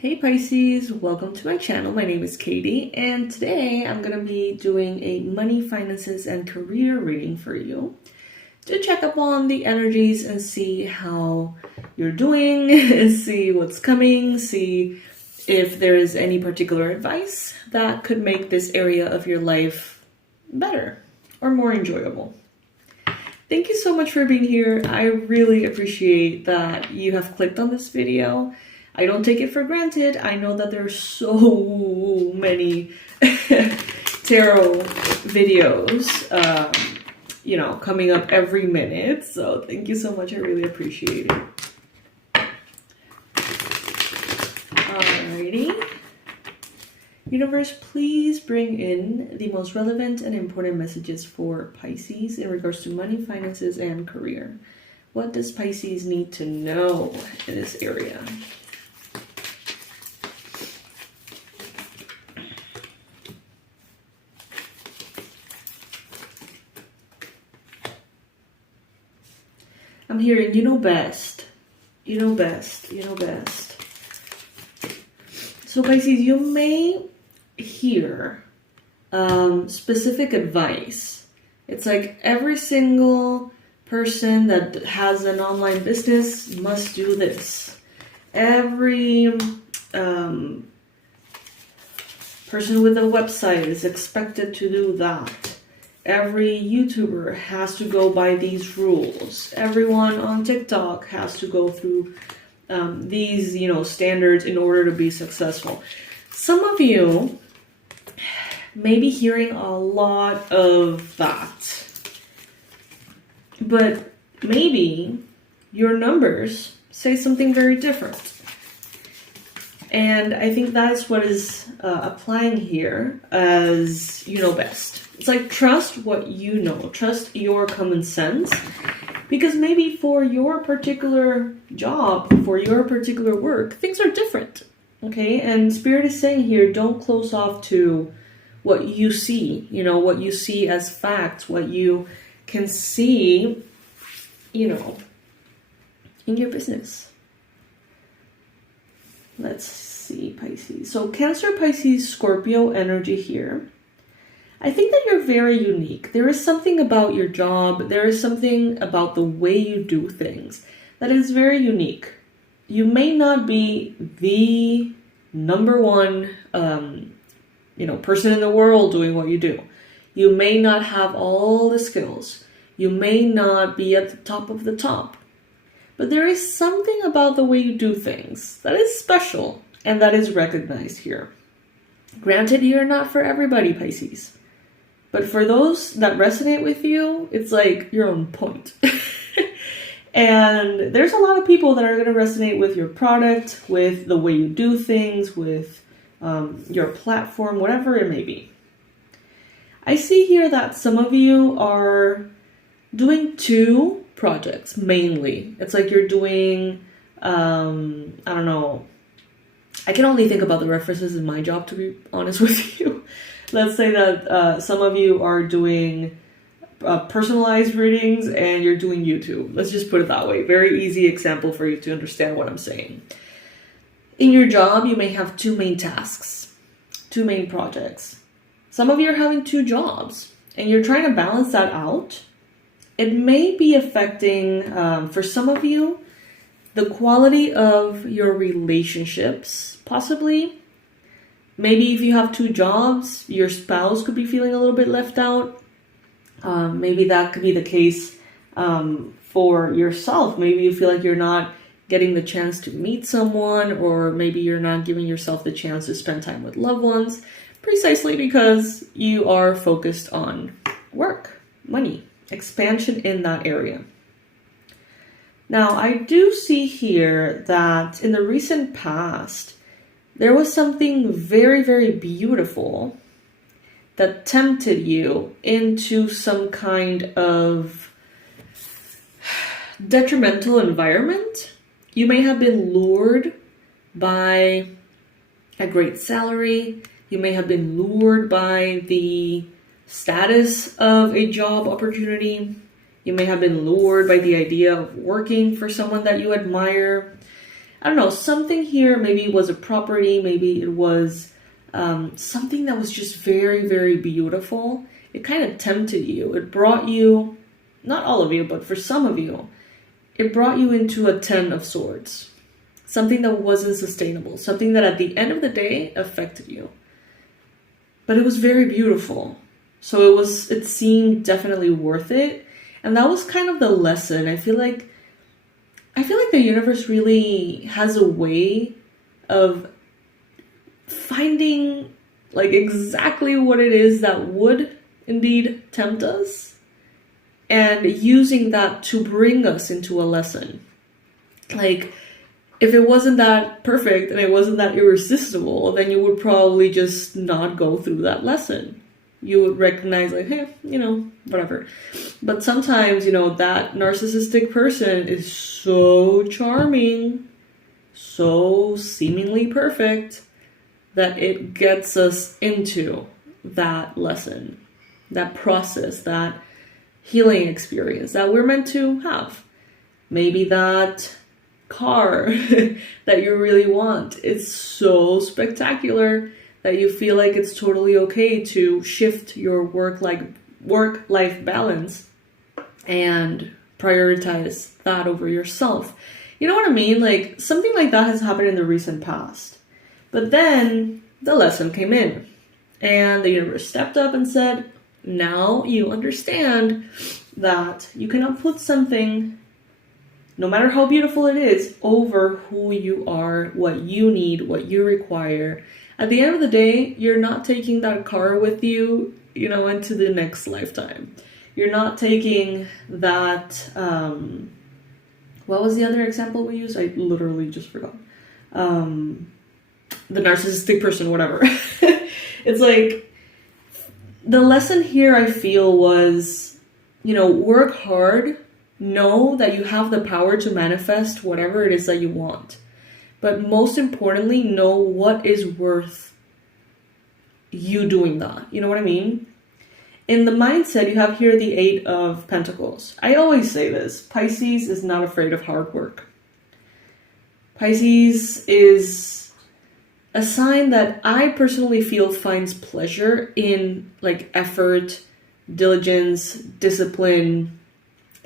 Hey Pisces, welcome to my channel. My name is Katie, and today I'm going to be doing a money, finances, and career reading for you to check up on the energies and see how you're doing, see what's coming, see if there is any particular advice that could make this area of your life better or more enjoyable. Thank you so much for being here. I really appreciate that you have clicked on this video. I don't take it for granted. I know that there's so many tarot videos, coming up every minute. So thank you so much. I really appreciate it. Alrighty. Universe, please bring in the most relevant and important messages for Pisces in regards to money, finances, and career. What does Pisces need to know in this area? I'm hearing, you know best. You know best. You know best. So Pisces, you may hear specific advice. It's like every single person that has an online business must do this. Every person with a website is expected to do that. Every YouTuber has to go by these rules. Everyone on TikTok has to go through these, standards in order to be successful. Some of you may be hearing a lot of that. But maybe your numbers say something very different. And I think that's what is applying here as you know best. It's like, trust what you know. Trust your common sense. Because maybe for your particular job, for your particular work, things are different. Okay? And Spirit is saying here, don't close off to what you see. What you see as facts. What you can see, in your business. Let's see, Pisces. So Cancer, Pisces, Scorpio energy here. I think that you're very unique. There is something about your job. There is something about the way you do things that is very unique. You may not be the number one, person in the world doing what you do. You may not have all the skills. You may not be at the top of the top. But there is something about the way you do things that is special and that is recognized here. Granted, you're not for everybody, Pisces. But for those that resonate with you, it's like you're on point. And there's a lot of people that are going to resonate with your product, with the way you do things, with your platform, whatever it may be. I see here that some of you are doing two projects mainly. It's like you're doing, I don't know. I can only think about the references in my job, to be honest with you. Let's say that some of you are doing personalized readings and you're doing YouTube. Let's just put it that way. Very easy example for you to understand what I'm saying. In your job, you may have two main tasks, two main projects. Some of you are having two jobs and you're trying to balance that out. It may be affecting, for some of you, the quality of your relationships, possibly. Maybe if you have two jobs, your spouse could be feeling a little bit left out. Maybe that could be the case for yourself. Maybe you feel like you're not getting the chance to meet someone, or maybe you're not giving yourself the chance to spend time with loved ones, precisely because you are focused on work, money, expansion in that area. Now, I do see here that in the recent past, there was something very, very beautiful that tempted you into some kind of detrimental environment. You may have been lured by a great salary. You may have been lured by the status of a job opportunity. You may have been lured by the idea of working for someone that you admire. I don't know, something here, maybe it was a property, maybe it was something that was just very, very beautiful. It kind of tempted you. It brought you, not all of you, but for some of you, it brought you into a 10 of swords. Something that wasn't sustainable. Something that at the end of the day affected you. But it was very beautiful. So it seemed definitely worth it. And that was kind of the lesson. I feel like the universe really has a way of finding like exactly what it is that would indeed tempt us and using that to bring us into a lesson. Like, if it wasn't that perfect and it wasn't that irresistible, then you would probably just not go through that lesson. You would recognize like, hey, whatever. But sometimes, that narcissistic person is so charming, so seemingly perfect, that it gets us into that lesson, that process, that healing experience that we're meant to have. Maybe that car that you really want. It's so spectacular that you feel like it's totally okay to shift your work-life balance and prioritize that over yourself. You know what I mean? Like, something like that has happened in the recent past. But then the lesson came in and the universe stepped up and said, now you understand that you cannot put something, no matter how beautiful it is, over who you are, what you need, what you require. At the end of the day, you're not taking that car with you, into the next lifetime. You're not taking that, what was the other example we used? I literally just forgot. The narcissistic person, whatever. It's like, the lesson here I feel was, work hard, know that you have the power to manifest whatever it is that you want. But most importantly, know what is worth you doing that. You know what I mean? In the mindset, you have here the 8 of Pentacles. I always say this, Pisces is not afraid of hard work. Pisces is a sign that I personally feel finds pleasure in like effort, diligence, discipline,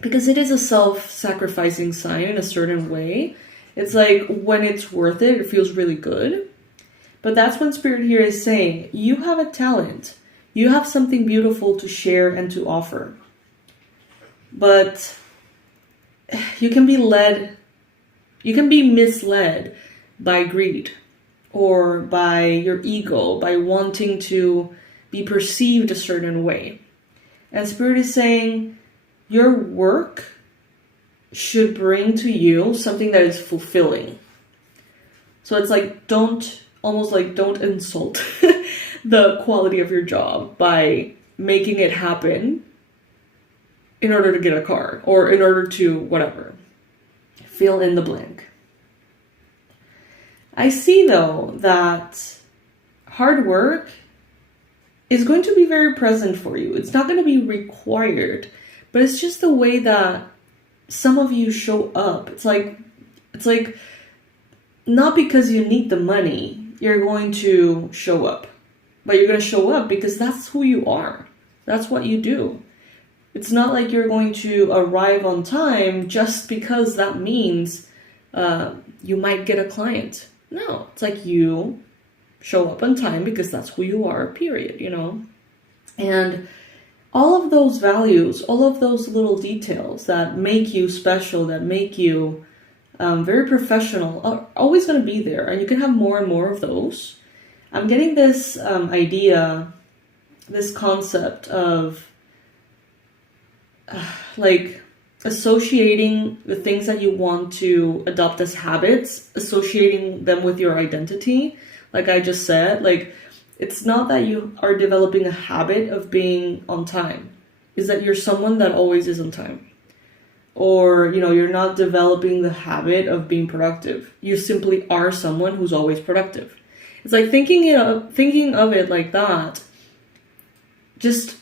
because it is a self-sacrificing sign in a certain way. It's like when it's worth it, it feels really good. But that's when Spirit here is saying, you have a talent. You have something beautiful to share and to offer. But you can be misled by greed or by your ego, by wanting to be perceived a certain way. And Spirit is saying, your work should bring to you something that is fulfilling. So it's like, don't insult the quality of your job by making it happen in order to get a car or in order to whatever. Fill in the blank. I see though that hard work is going to be very present for you. It's not going to be required, but it's just the way that some of you show up. It's like not because you need the money, you're going to show up. But you're going to show up because that's who you are. That's what you do. It's not like you're going to arrive on time just because that means you might get a client. No, it's like you show up on time because that's who you are, period, And all of those values, all of those little details that make you special, that make you very professional, are always going to be there. And you can have more and more of those. I'm getting this idea, this concept of like associating the things that you want to adopt as habits, associating them with your identity. Like I just said, like it's not that you are developing a habit of being on time. It's that you're someone that always is on time. Or, you're not developing the habit of being productive. You simply are someone who's always productive. It's like thinking of it like that just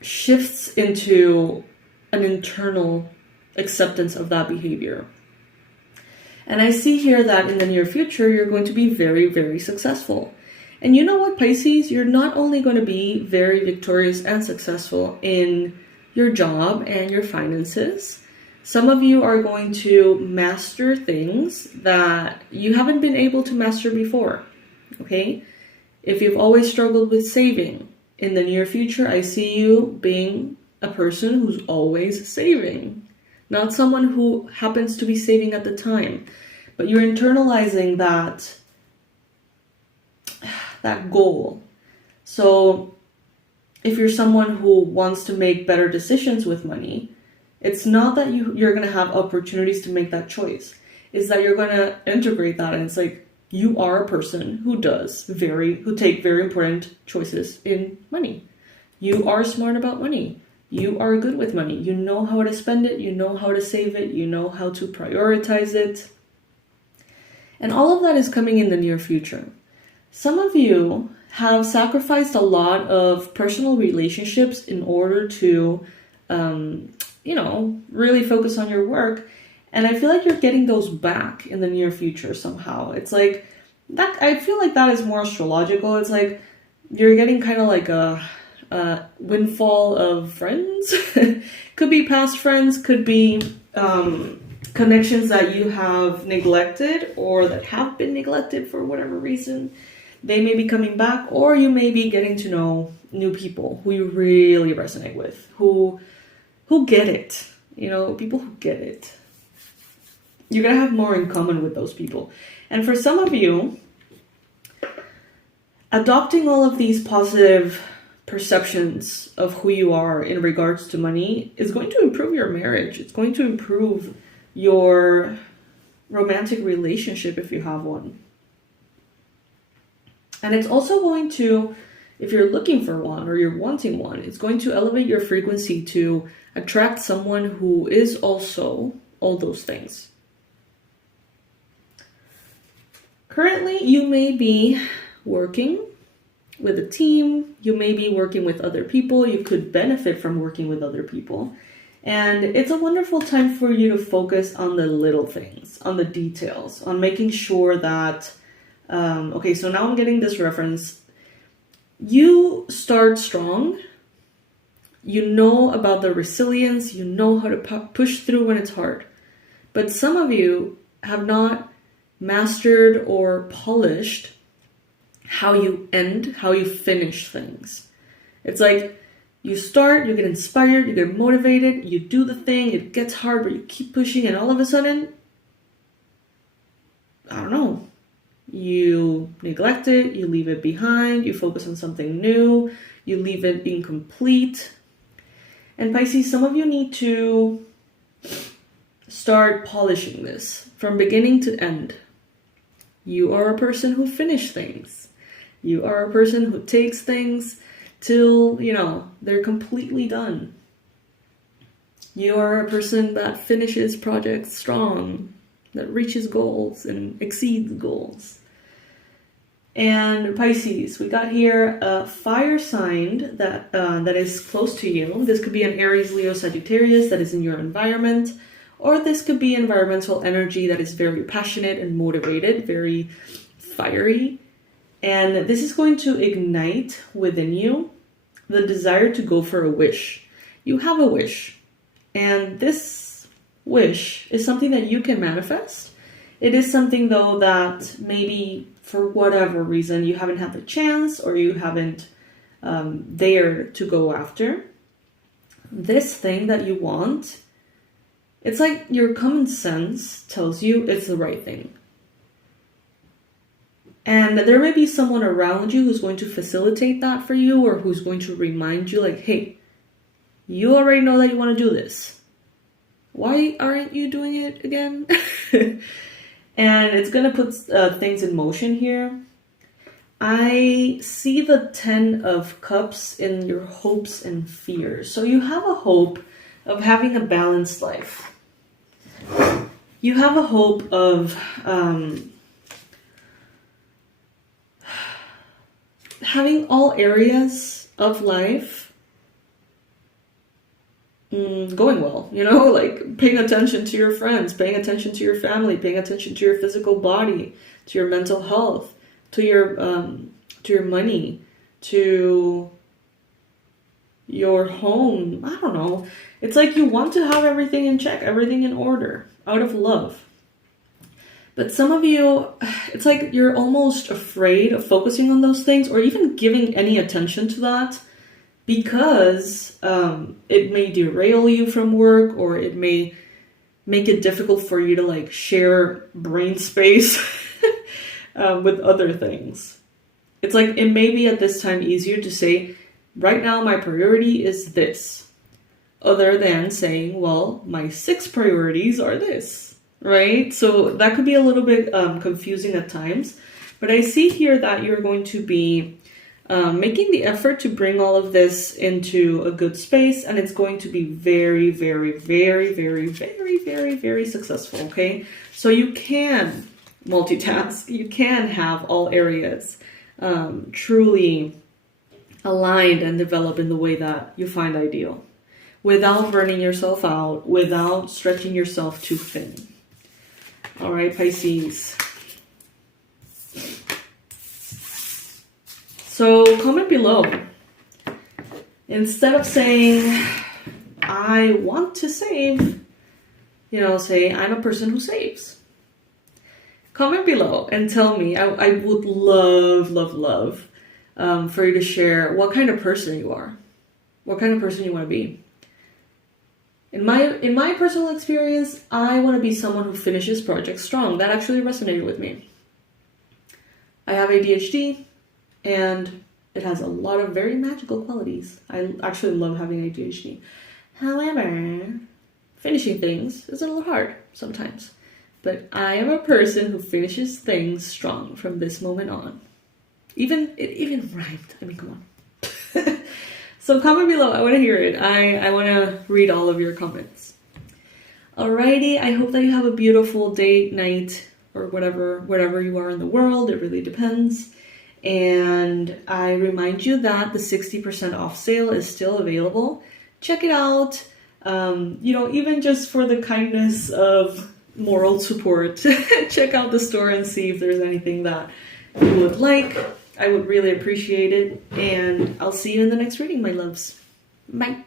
shifts into an internal acceptance of that behavior. And I see here that in the near future, you're going to be very, very successful. And you know what, Pisces? You're not only going to be very victorious and successful in your job and your finances. Some of you are going to master things that you haven't been able to master before, okay? If you've always struggled with saving, in the near future, I see you being a person who's always saving. Not someone who happens to be saving at the time, but you're internalizing that goal. So if you're someone who wants to make better decisions with money, it's not that you're going to have opportunities to make that choice. It's that you're going to integrate that, and it's like you are a person who take very important choices in money. You are smart about money. You are good with money. You know how to spend it. You know how to save it. You know how to prioritize it. And all of that is coming in the near future. Some of you have sacrificed a lot of personal relationships in order to, really focus on your work. And I feel like you're getting those back in the near future somehow. It's like that. I feel like that is more astrological. It's like you're getting kind of like a windfall of friends. Could be past friends, could be connections that you have neglected or that have been neglected for whatever reason. They may be coming back, or you may be getting to know new people who you really resonate with, who get it. People who get it. You're going to have more in common with those people. And for some of you, adopting all of these positive perceptions of who you are in regards to money is going to improve your marriage. It's going to improve your romantic relationship if you have one. And it's also going to, if you're looking for one or you're wanting one, it's going to elevate your frequency to attract someone who is also all those things. Currently, you may be working with a team. You may be working with other people. You could benefit from working with other people. And it's a wonderful time for you to focus on the little things, on the details, on making sure that, okay, so now I'm getting this reference. You start strong. You know about the resilience. You know how to push through when it's hard. But some of you have not mastered or polished how you end, how you finish things. It's like you start, you get inspired, you get motivated, you do the thing, it gets hard, but you keep pushing, and all of a sudden, I don't know, you neglect it, you leave it behind, you focus on something new, you leave it incomplete. And Pisces, some of you need to start polishing this from beginning to end. You are a person who finishes things. You are a person who takes things till, they're completely done. You are a person that finishes projects strong, that reaches goals and exceeds goals. And Pisces, we got here a fire sign that is close to you. This could be an Aries, Leo, Sagittarius that is in your environment. Or this could be environmental energy that is very passionate and motivated, very fiery. And this is going to ignite within you the desire to go for a wish. You have a wish. And this wish is something that you can manifest. It is something, though, that maybe for whatever reason you haven't had the chance or you haven't dared to go after. This thing that you want, it's like your common sense tells you it's the right thing. And there may be someone around you who's going to facilitate that for you, or who's going to remind you like, hey, you already know that you want to do this. Why aren't you doing it again? And it's going to put things in motion here. I see the 10 of Cups in your hopes and fears. So you have a hope of having a balanced life. You have a hope of having all areas of life going well, you know, like paying attention to your friends, paying attention to your family, paying attention to your physical body, to your mental health, to your money, to your home. I don't know. It's like you want to have everything in check, everything in order, out of love. But some of you, it's like you're almost afraid of focusing on those things or even giving any attention to that, because it may derail you from work, or it may make it difficult for you to like share brain space with other things. It's like it may be at this time easier to say, right now my priority is this, other than saying, well, my 6 priorities are this, right? So that could be a little bit confusing at times, but I see here that you're going to be making the effort to bring all of this into a good space, and it's going to be very, very, very, very, very, very, very successful, okay? So you can multitask, you can have all areas truly aligned and develop in the way that you find ideal, without burning yourself out, without stretching yourself too thin. All right, Pisces. So comment below. Instead of saying, I want to save, you know, say, I'm a person who saves. Comment below and tell me. I would love, love, love for you to share what kind of person you are, what kind of person you want to be. In my personal experience, I want to be someone who finishes projects strong. That actually resonated with me. I have ADHD, and it has a lot of very magical qualities. I actually love having ADHD. However, finishing things is a little hard sometimes. But I am a person who finishes things strong from this moment on. It even rhymed. I mean, come on. So comment below. I want to hear it. I want to read all of your comments. Alrighty. I hope that you have a beautiful day, night, or wherever you are in the world. It really depends. And I remind you that the 60% off sale is still available. Check it out. You know, even just for the kindness of moral support, check out the store and see if there's anything that you would like. I would really appreciate it. And I'll see you in the next reading, my loves. Bye.